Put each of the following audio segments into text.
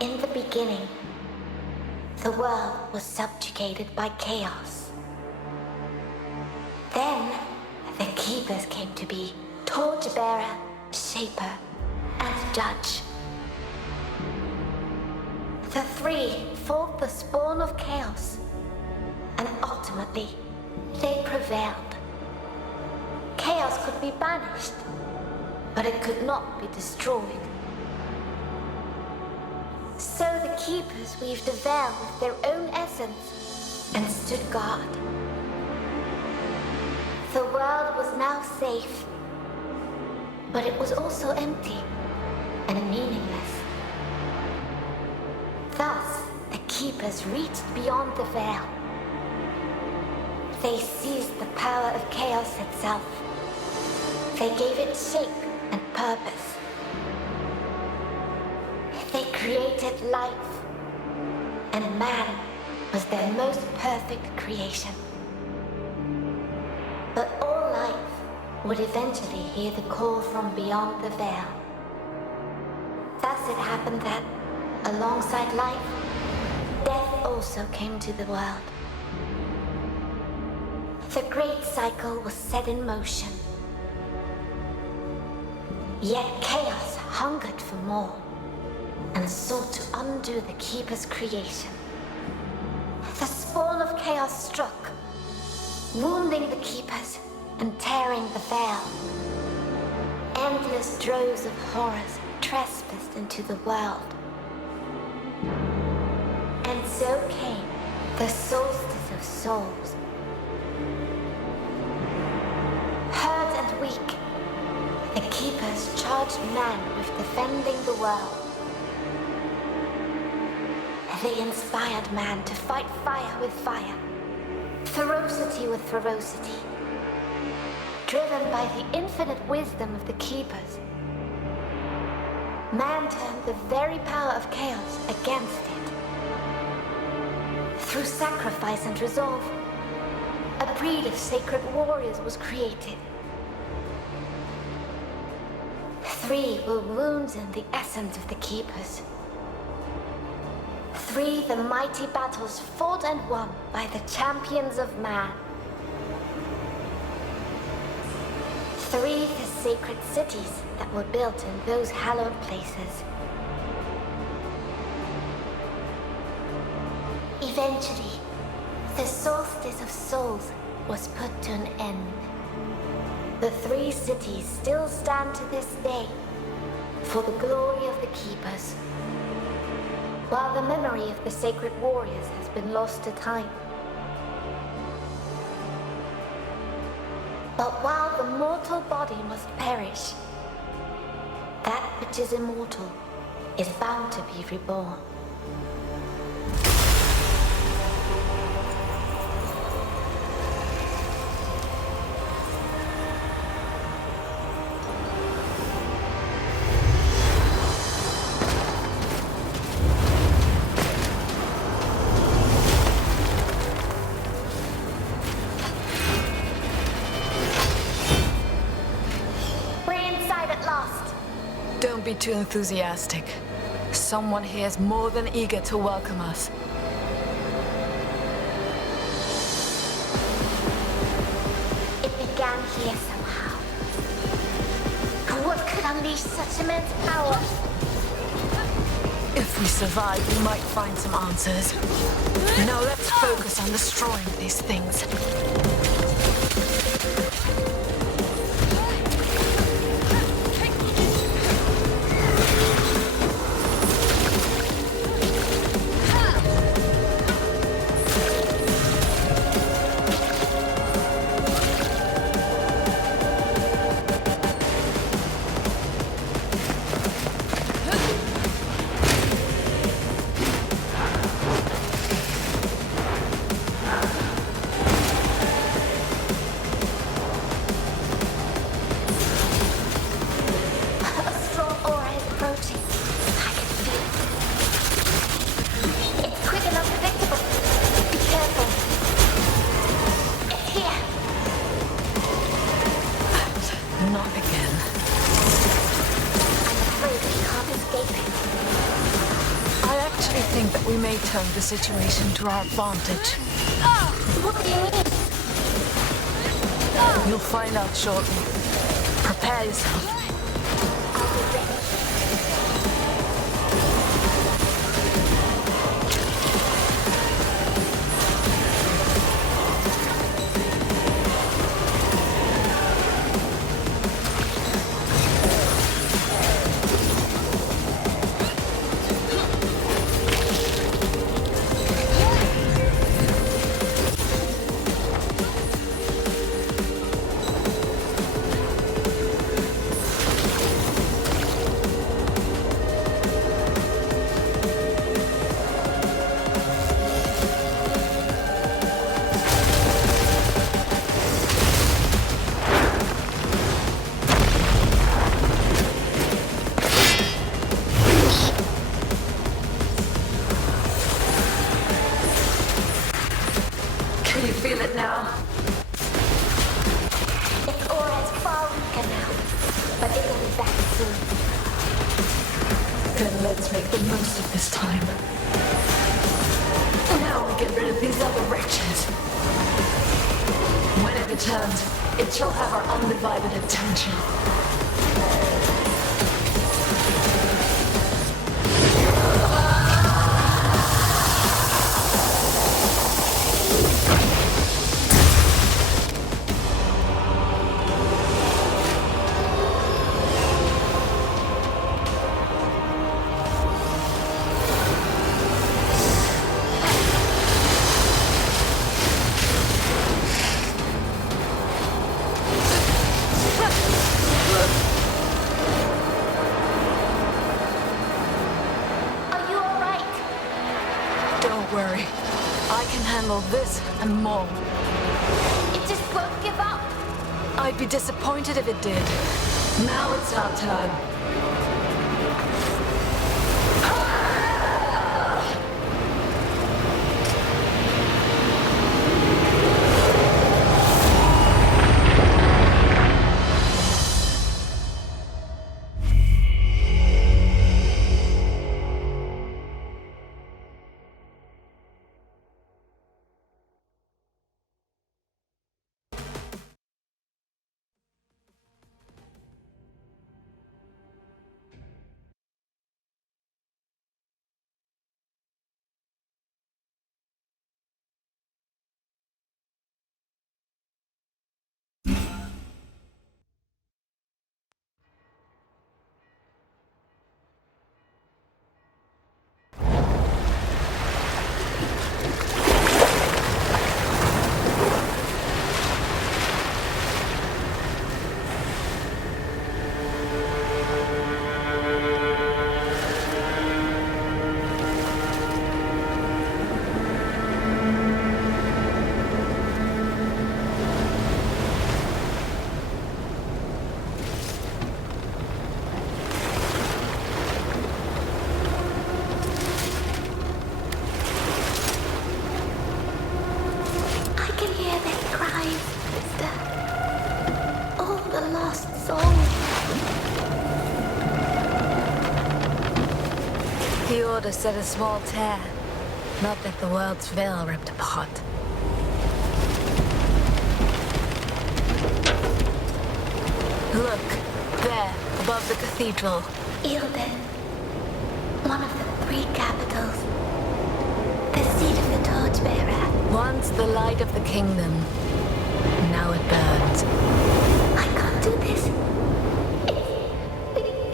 In the beginning, the world was subjugated by chaos. Then, the Keepers came to be torchbearer, shaper, and judge. The three fought the spawn of chaos, and ultimately, they prevailed. Chaos could be banished, but it could not be destroyed. So the Keepers weaved a veil with their own essence and stood guard. The world was now safe, but it was also empty and meaningless. Thus, the Keepers reached beyond the veil. They seized the power of chaos itself. They gave it shape and purpose. They created life, and man was their most perfect creation. But all life would eventually hear the call from beyond the veil. Thus it happened that, alongside life, death also came to the world. The great cycle was set in motion. Yet chaos hungered for more, and sought to undo the Keeper's creation. The spawn of chaos struck, wounding the Keepers and tearing the veil. Endless droves of horrors trespassed into the world. And so came the Soulstice of Souls. Hurt and weak, the Keepers charged man with defending the world. They inspired man to fight fire with fire, ferocity with ferocity. Driven by the infinite wisdom of the Keepers, man turned the very power of chaos against it. Through sacrifice and resolve, a breed of sacred warriors was created. 3 were wounds in the essence of the Keepers. 3 the mighty battles fought and won by the champions of man. 3 the sacred cities that were built in those hallowed places. Eventually, the Soulstice of Souls was put to an end. The 3 cities still stand to this day for the glory of the Keepers, while the memory of the sacred warriors has been lost to time. But while the mortal body must perish, that which is immortal is bound to be reborn. Don't be too enthusiastic. Someone here is more than eager to welcome us. It began here somehow. What could unleash such immense power? If we survive, we might find some answers. Now let's focus on destroying these things. but we may turn the situation to our advantage. What do you mean? You'll find out shortly. Prepare yourself. Can you feel it now? Its aura is far weaker now, but it will be back soon. Then let's make the most of this time. Now we get rid of these other wretches. When it returns, it shall have our undivided attention. Are you alright? Don't worry. I can handle this and more. It just won't give up. I'd be disappointed if it did. Now it's our turn. I can hear their cries, sister. All the lost souls. The Order set a small tear. Not that the world's veil ripped apart. Look, there, above the cathedral. Ilden. One of the 3 capitals. The seat of the torchbearer. Once the light of the kingdom. Now it burns. I can't do this.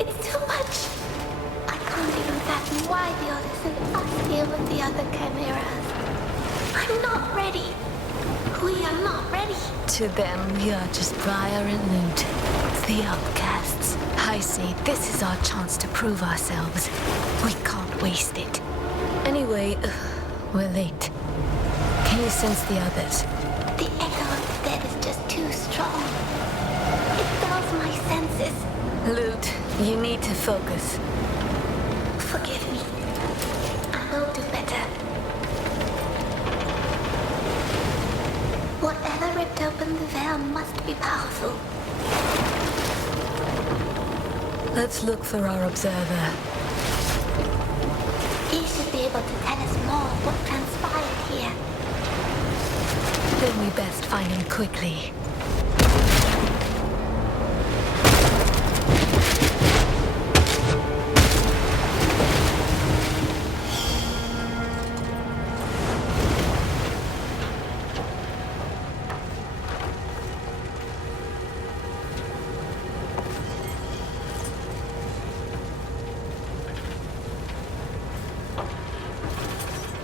It's too much. I can't even fathom why the Order sent us here with the other chimeras. I'm not ready. We are not ready. To them, we are just Briar and Loot. The outcasts. I say this is our chance to prove ourselves. We can't waste it. Anyway, we're late. Can you sense the others? The echo of the dead is just too strong. It dulls my senses. Loot, you need to focus. Forgive me. I will do better. Whatever ripped open the veil must be powerful. Let's look for our observer. He should be able to tell us more of what transpired here. Then we best find him quickly.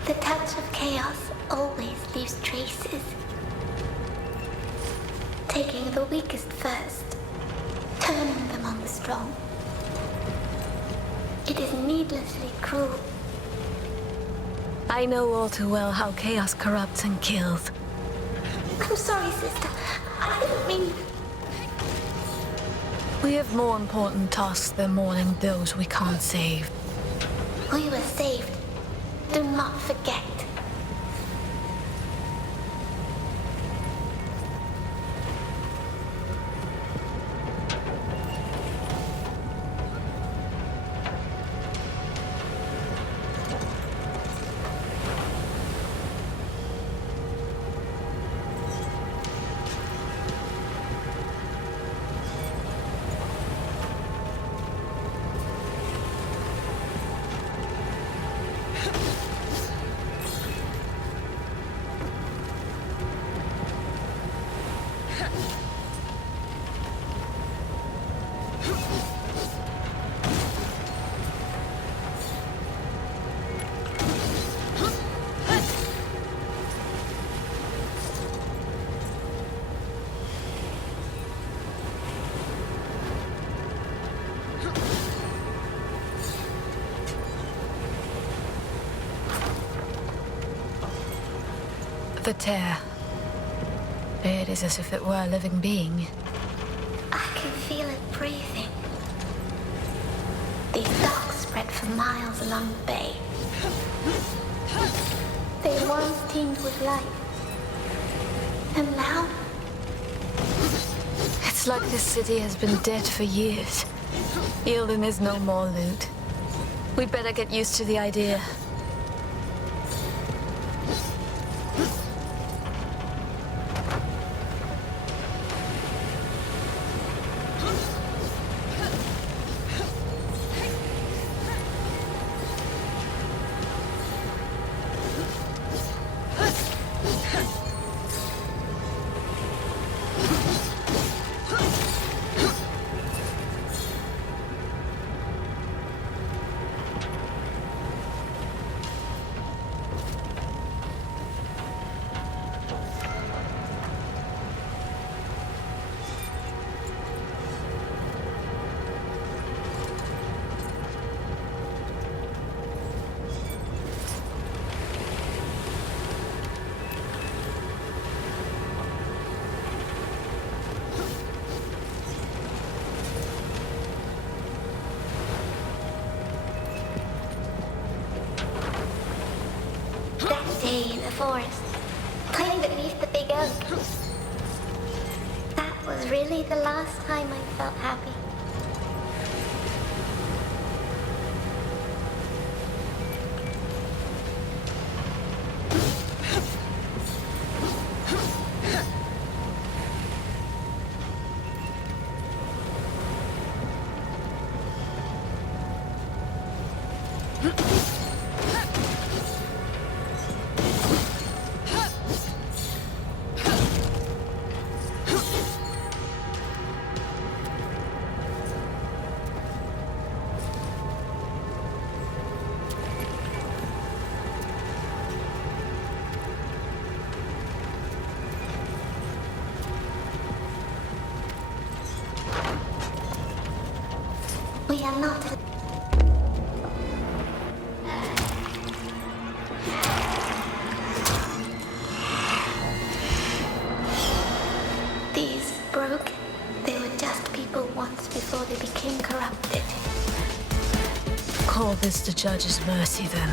The touch of chaos always leaves traces. Taking the weakest first, turning them on the strong. It is needlessly cruel. I know all too well how chaos corrupts and kills. I'm sorry, sister. I didn't mean... We have more important tasks than mourning those we can't save. We were saved. Do not forget. The tear. It is as if it were a living being. I can feel it breathing. These docks spread for miles along the bay. They once teemed with life. And now? It's like this city has been dead for years. Yielding is no more loot. We'd better get used to the idea. In the forest, playing beneath the big oak. That was really the last time I felt happy. We are not. These broke. They were just people once before they became corrupted. Call this the judge's mercy, then.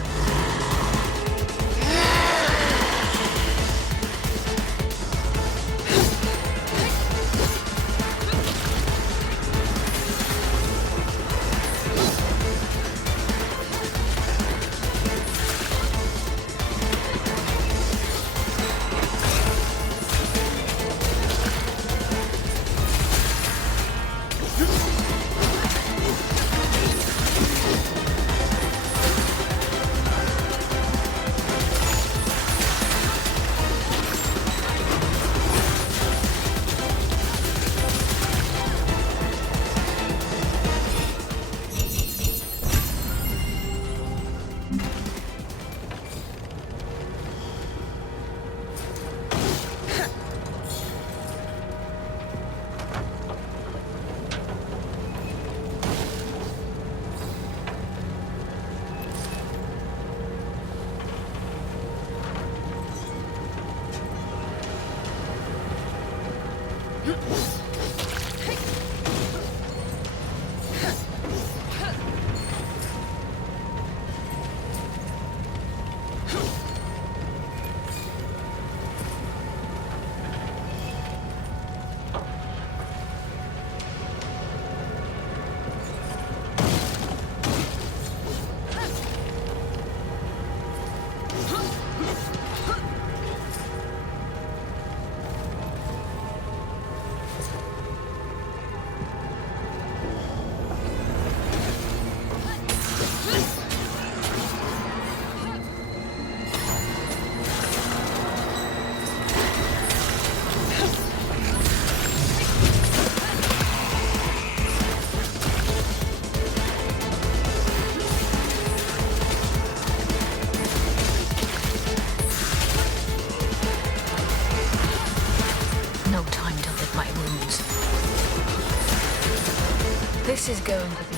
This is going to be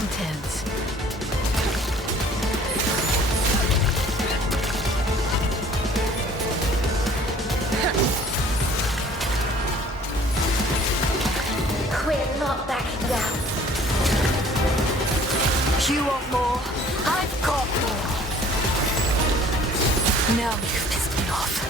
intense. We're not backing down. You want more? I've got more. Now you've pissed me off.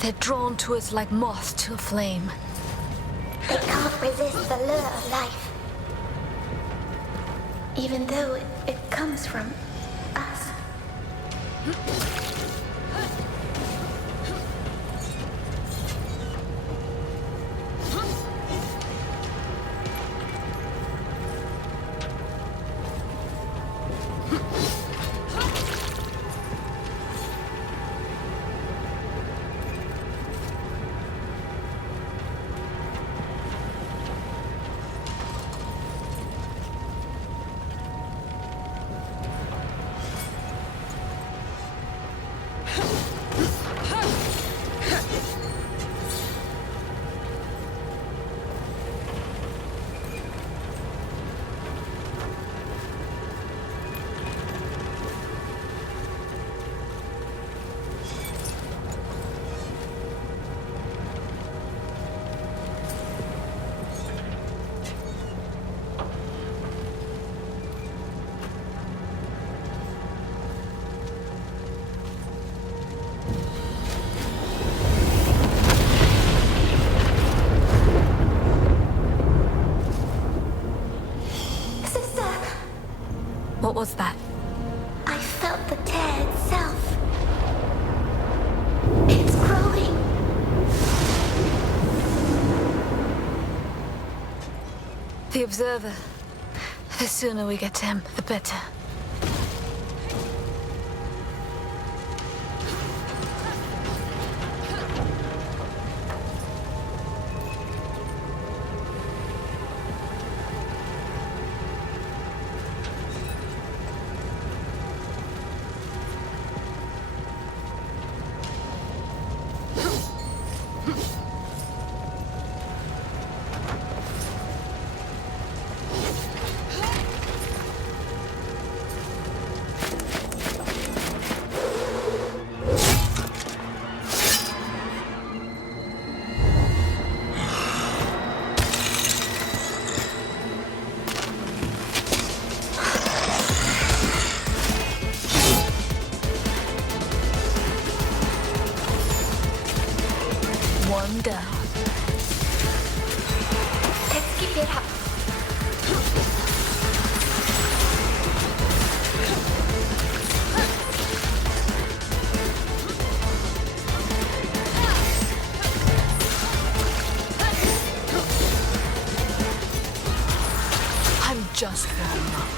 They're drawn to us like moths to a flame. They can't resist the lure of life. Even though it comes from us. What was that? I felt the tear itself. It's growing. The Observer. The sooner we get to him, the better. One down. Let's keep it up. I'm just warming up.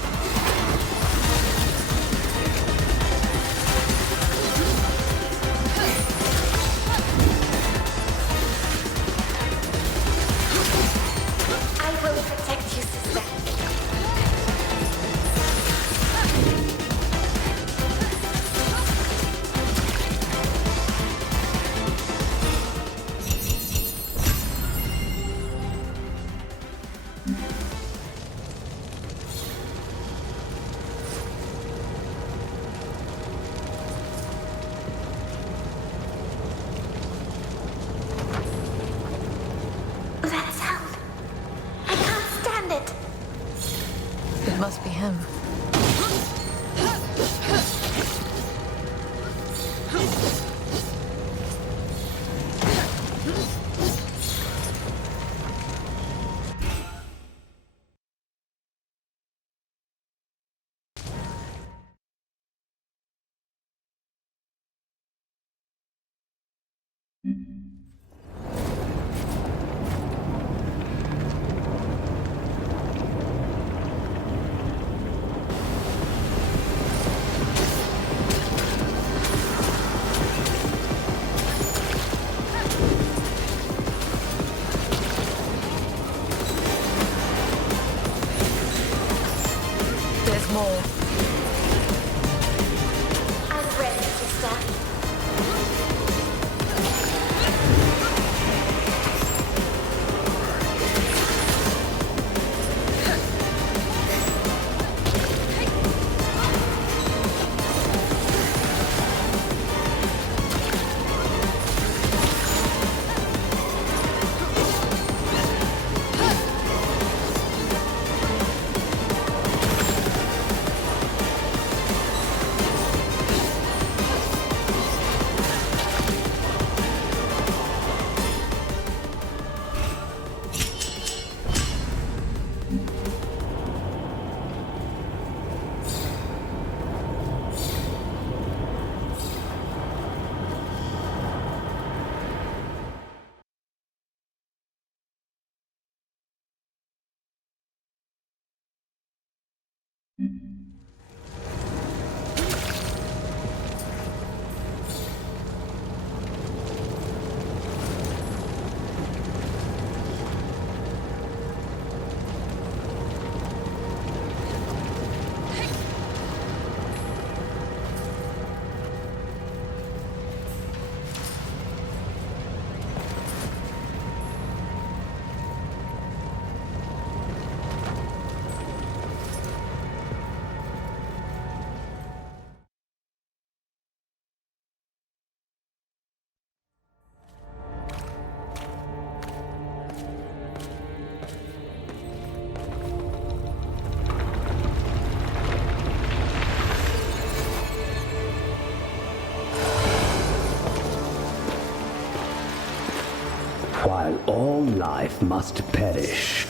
while all life must perish,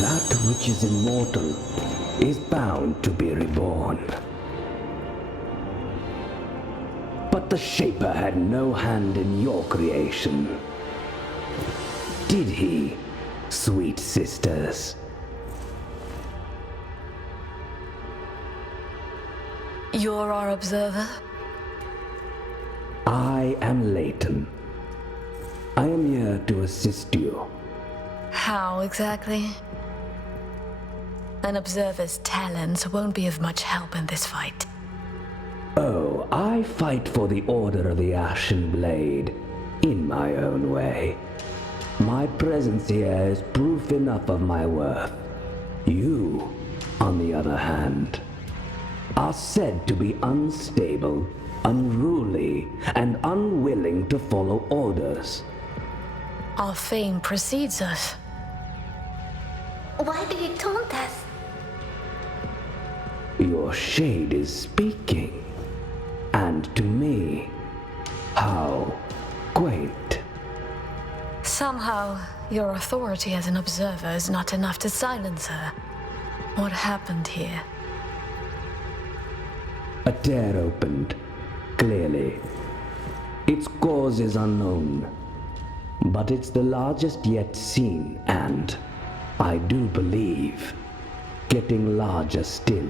that which is immortal is bound to be reborn. But the Shaper had no hand in your creation. Did he, sweet sisters? You're our observer? I am Leighton. I am here to assist you. How exactly? An observer's talents won't be of much help in this fight. Oh, I fight for the Order of the Ashen Blade in my own way. My presence here is proof enough of my worth. You, on the other hand, are said to be unstable, unruly, and unwilling to follow orders. Our fame precedes us. Why do you taunt us? Your shade is speaking. And to me, how quaint. Somehow, your authority as an observer is not enough to silence her. What happened here? A tear opened, clearly. Its cause is unknown, but it's the largest yet seen, and, I do believe, getting larger still.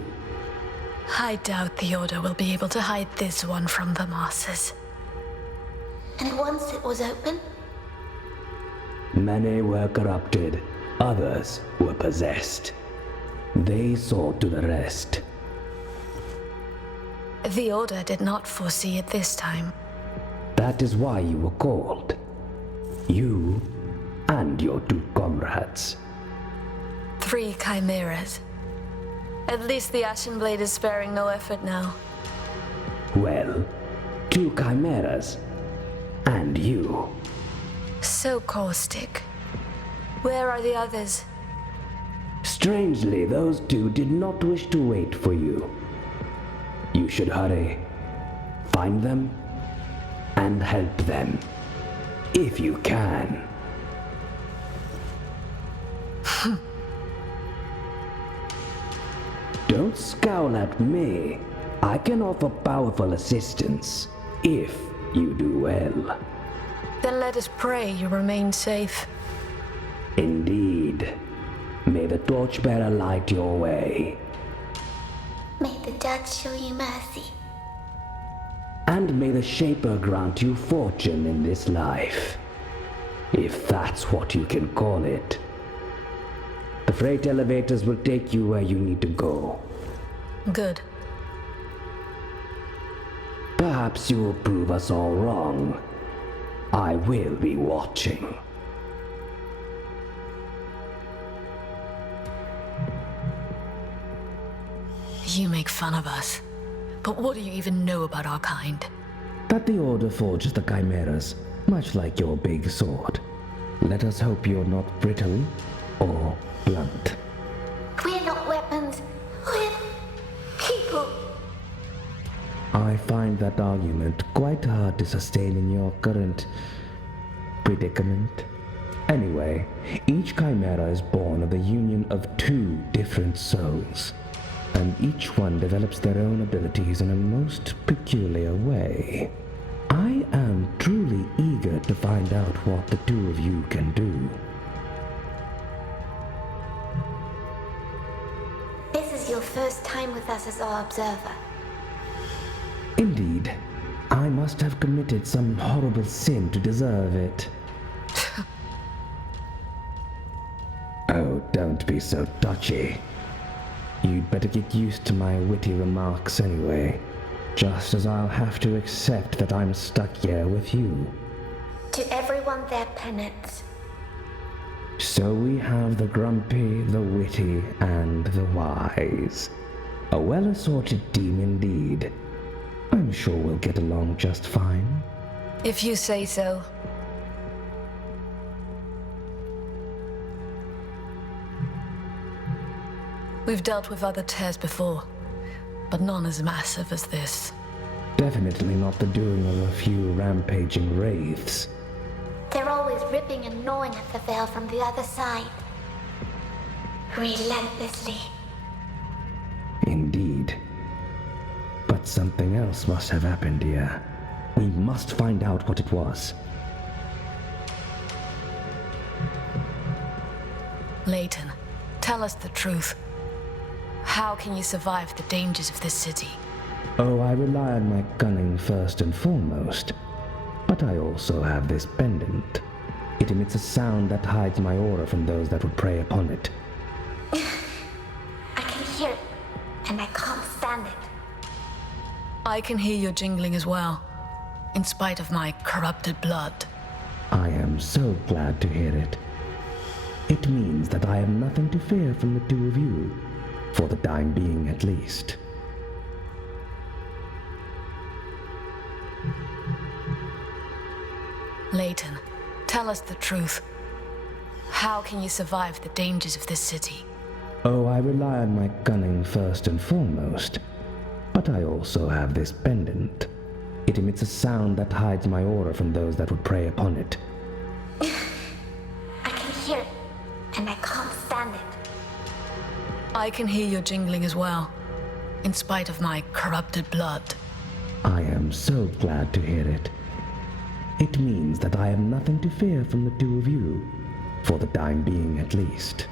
I doubt the Order will be able to hide this one from the masses. And once it was open? Many were corrupted, others were possessed. They saw to the rest. The Order did not foresee it this time. That is why you were called. You and your 2 comrades. 3 chimeras. At least the Ashen Blade is sparing no effort now. Well, 2 chimeras. And you. So caustic. Where are the others? Strangely, those 2 did not wish to wait for you. You should hurry. Find them and help them. If you can. Don't scowl at me. I can offer powerful assistance, if you do well. Then let us pray you remain safe. Indeed. May the Torchbearer light your way. May the Judge show you mercy. And may the Shaper grant you fortune in this life. If that's what you can call it. The freight elevators will take you where you need to go. Good. Perhaps you will prove us all wrong. I will be watching. You make fun of us. But what do you even know about our kind? That the Order forges the chimeras, much like your big sword. Let us hope you're not brittle or blunt. We're not weapons. We're people. I find that argument quite hard to sustain in your current predicament. Anyway, each chimera is born of the union of 2 different souls, and each one develops their own abilities in a most peculiar way. I am truly eager to find out what the 2 of you can do. This is your first time with us as our observer. Indeed, I must have committed some horrible sin to deserve it. Oh, don't be so touchy. You'd better get used to my witty remarks anyway, just as I'll have to accept that I'm stuck here with you. To everyone their penance. So we have the grumpy, the witty, and the wise. A well-assorted team indeed. I'm sure we'll get along just fine. If you say so. We've dealt with other tears before, but none as massive as this. Definitely not the doing of a few rampaging wraiths. They're always ripping and gnawing at the veil from the other side. Relentlessly. Indeed. But something else must have happened here. We must find out what it was. Layton, tell us the truth. How can you survive the dangers of this city? Oh, I rely on my cunning first and foremost. But I also have this pendant. It emits a sound that hides my aura from those that would prey upon it. I can hear it, and I can't stand it. I can hear your jingling as well, in spite of my corrupted blood. I am so glad to hear it. It means that I have nothing to fear from the two of you, for the time being at least. Layton, tell us the truth. How can you survive the dangers of this city? Oh, I rely on my cunning first and foremost. But I also have this pendant. It emits a sound that hides my aura from those that would prey upon it. I can hear it, and I can't stand it. I can hear your jingling as well, in spite of my corrupted blood. I am so glad to hear it. It means that I have nothing to fear from the two of you, for the time being at least.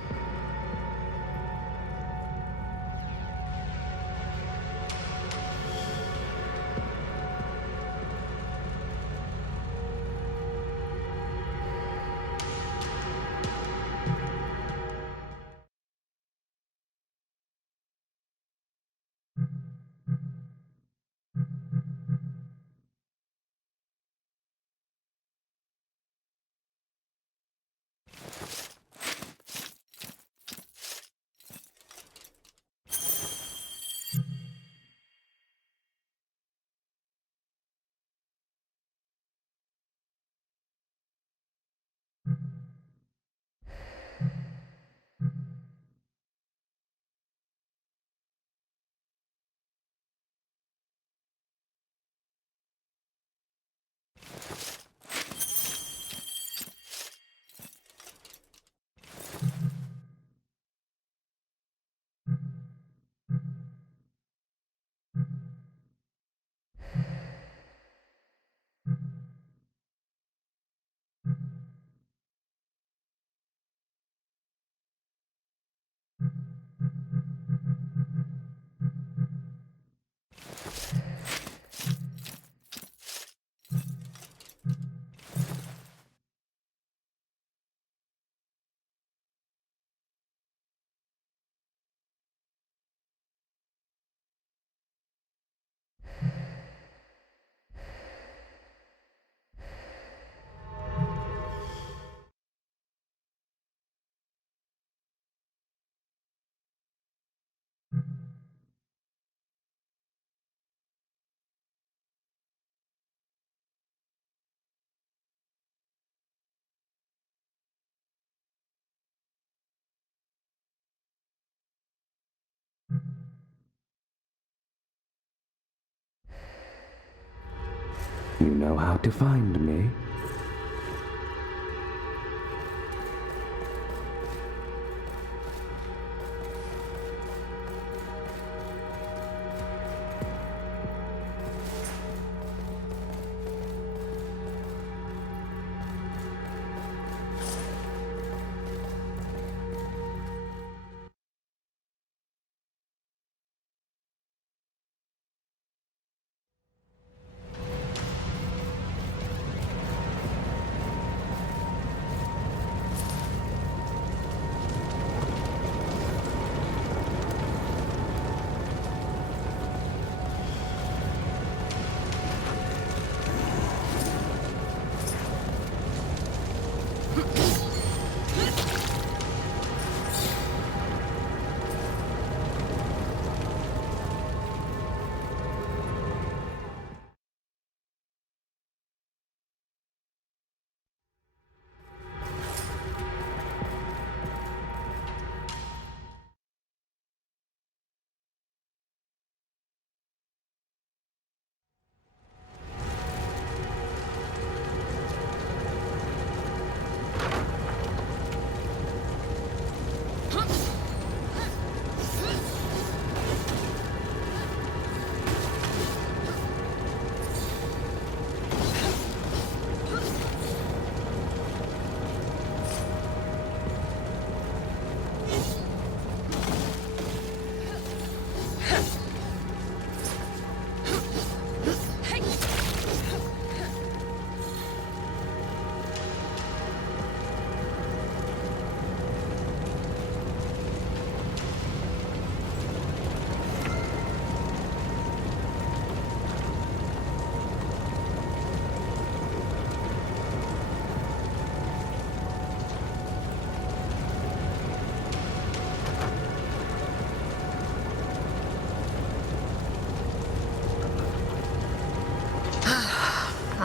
You know how to find me.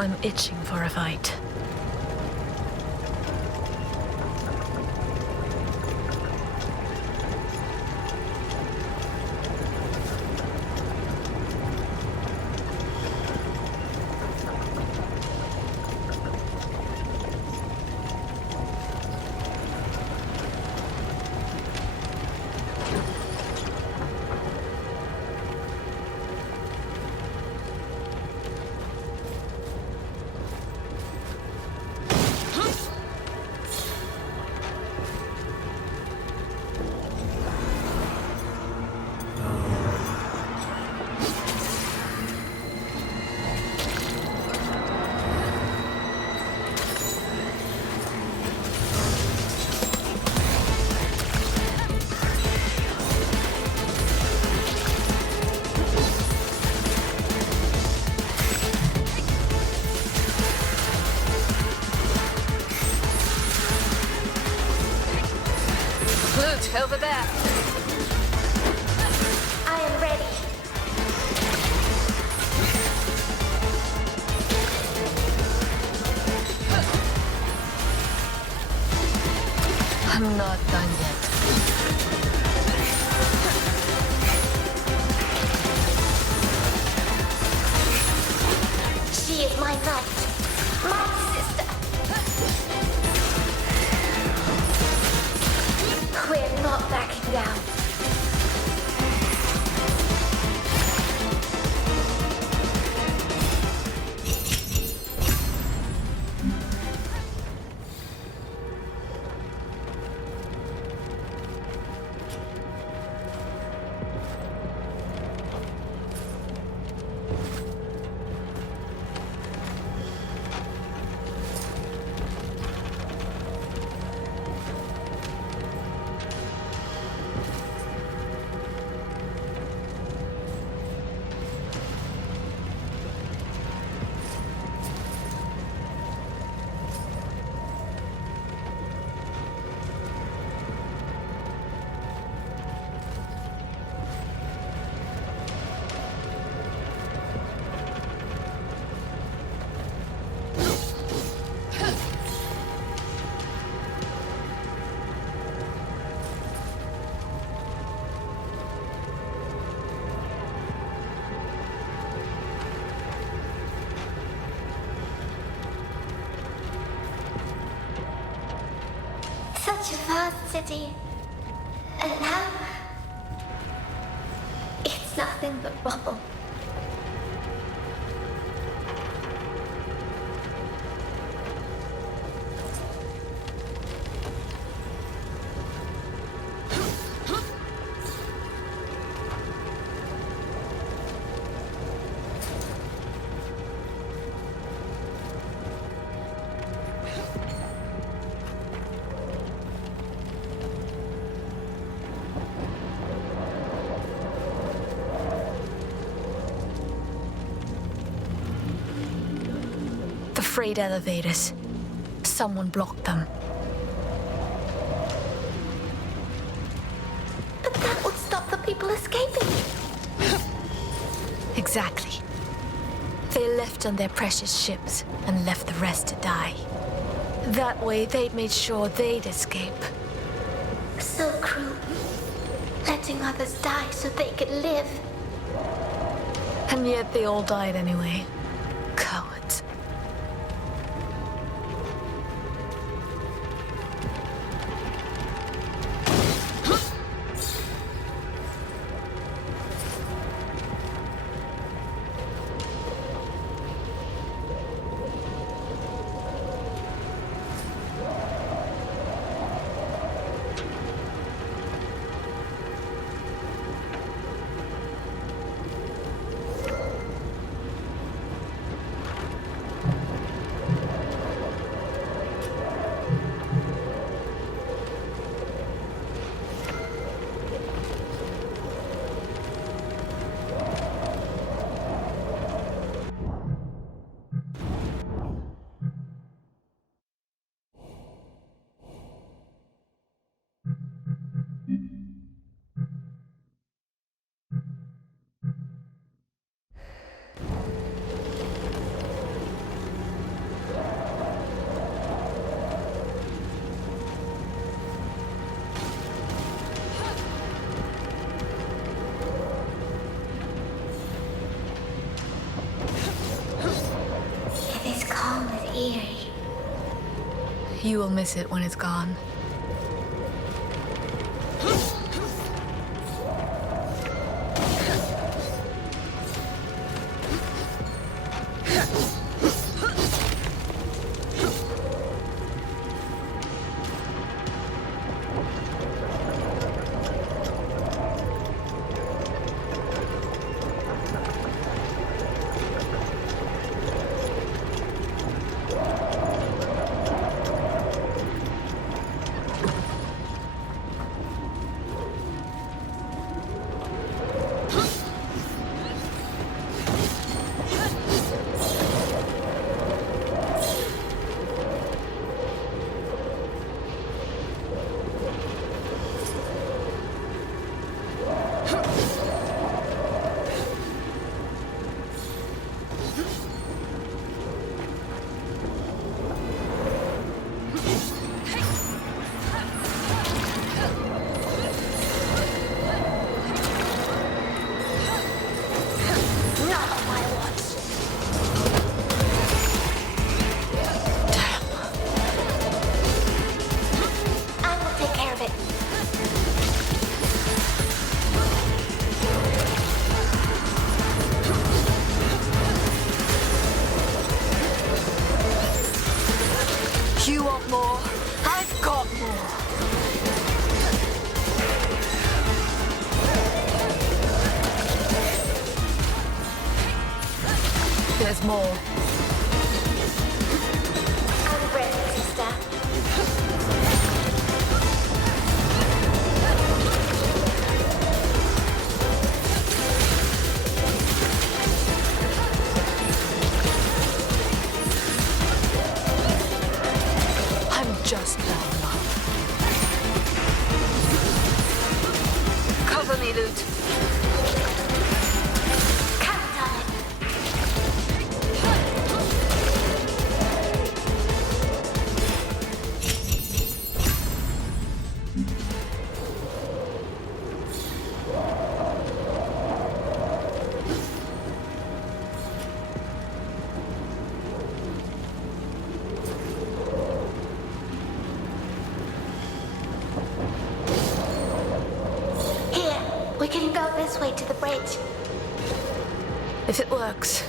I'm itching for a fight. Over there. I am ready. I'm not done yet. She is my knight, my sister. We're not backing down. Such a vast city. And now, it's nothing but rubble. Freight elevators. Someone blocked them. But that would stop the people escaping. Exactly. They left on their precious ships and left the rest to die. That way, they'd made sure they'd escape. So cruel. Letting others die so they could live. And yet they all died anyway. Cowards. here. You will miss it when it's gone. You want more? I've got more. There's more. I'm ready, sister. Just warm up. Cover me, Loot. Count on it. We can go this way to the bridge. If it works.